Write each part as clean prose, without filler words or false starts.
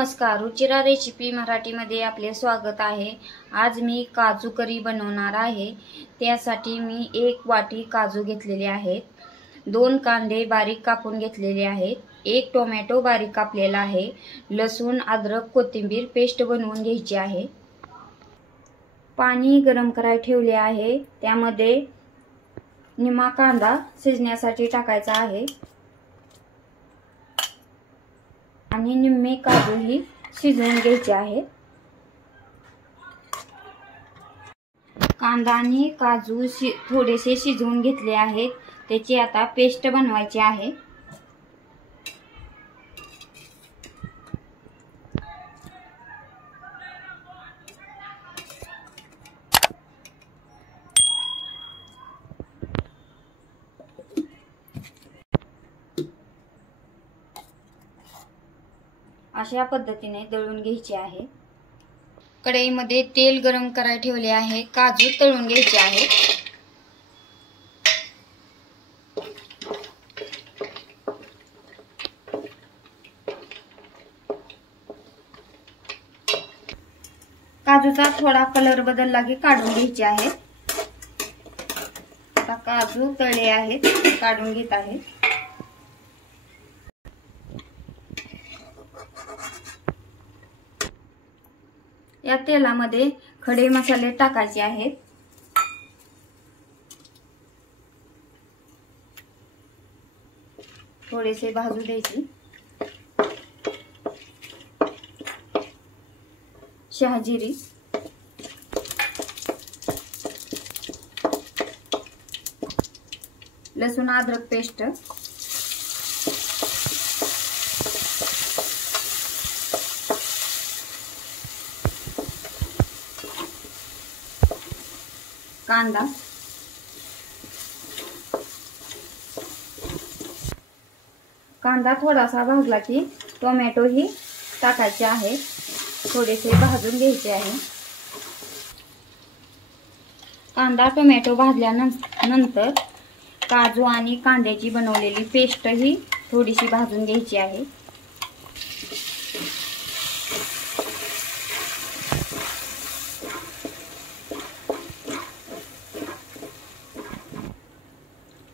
नमस्कार, रुचिरा रेसिपी मराठीमध्ये आपले स्वागत आहे। आज मी काजू करी बनवणार आहे। त्यासाठी मी 1 वाटी काजू घेतलेले आहेत, 2 कांदे बारीक कापून घेतलेले आहेत, 1 टोमॅटो बारीक कापलेला आहे, लसूण अद्रक कोथिंबीर पेस्ट बनवून घ्यायची आहे। पाणी गरम करायला ठेवले आहे, त्यामध्ये निम्मा कांदा शिजण्यासाठी टाकायचा आहे आणि निम्मे काजू ही शिजवून घ्यायचे आहे। कांदा आणि काजू थोडेसे शिजवून घेतले आहेत, त्याची आता पेस्ट बनवायची आहे। अशा पद्धतीने दळून घ्यायचे आहे। कढईमध्ये तेल गरम करायला ठेवले आहे, काजू तळून घ्यायचे आहे। काजूचा थोडा कलर बदलला की काढून घ्यायचे आहे। आता काजू तळले आहेत, काढून घेत आहे। या तेलामध्ये खडे मसाले टाकायचे आहेत। थोडेसे भाजू द्यायचे। शहाजिरी, लसूण अद्रक पेस्ट, कांदा, कांदा थोडासा भाजला की टोमॅटो ही टाकायचे आहे, थोडेसे भाजून घ्यायचे आहे। कांदा टोमॅटो भाजल्यानंतर काजू आणि कांद्याची बनवलेली पेस्ट ही थोडीशी भाजून घ्यायची आहे।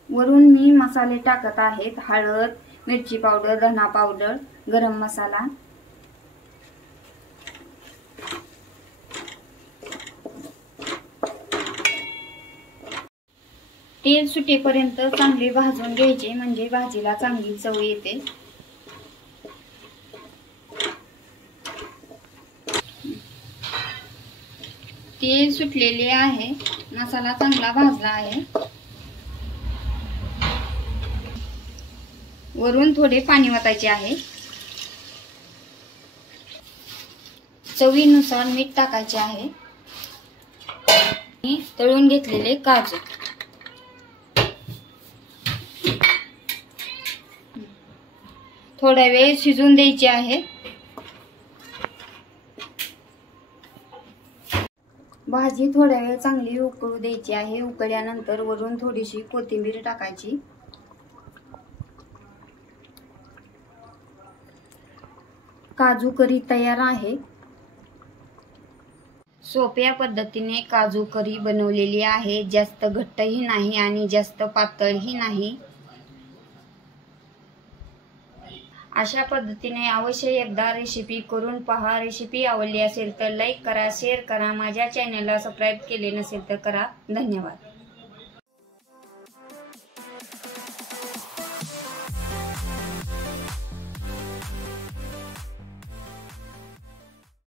वरून मी मसाले टाकत आहेत, हळद, मिरची पावडर, धना पावडर, गरम मसाला। तेल सुटेपर्यंत चांगले भाजून घ्यायचे, म्हणजे भाजीला चांगली चव येते। तेल सुटलेले आहे, मसाला चांगला भाजला आहे। वरून थोडे पाणी ओतायचे आहे। चवीनुसार मीठ टाकायचे आहे। तळून घेतलेले काजू, थोडा वेळ शिजून द्यायचे आहे। भाजी थोडा वेळ चांगली उकळू द्यायची आहे। उकळल्यानंतर वरून थोडीशी कोथिंबीर टाकायची। काजू करी तयार आहे। सोप्या पद्धतीने काजू करी बनवलेली आहे। जास्त घट्टही नाही आणि जास्त पातळही नाही। अशा पद्धतीने अवश्य एकदा रेसिपी करून पहा। रेसिपी आवडली असेल तर लाईक करा, शेअर करा, माझ्या चॅनलला सबस्क्राईब केले नसेल तर करा। धन्यवाद।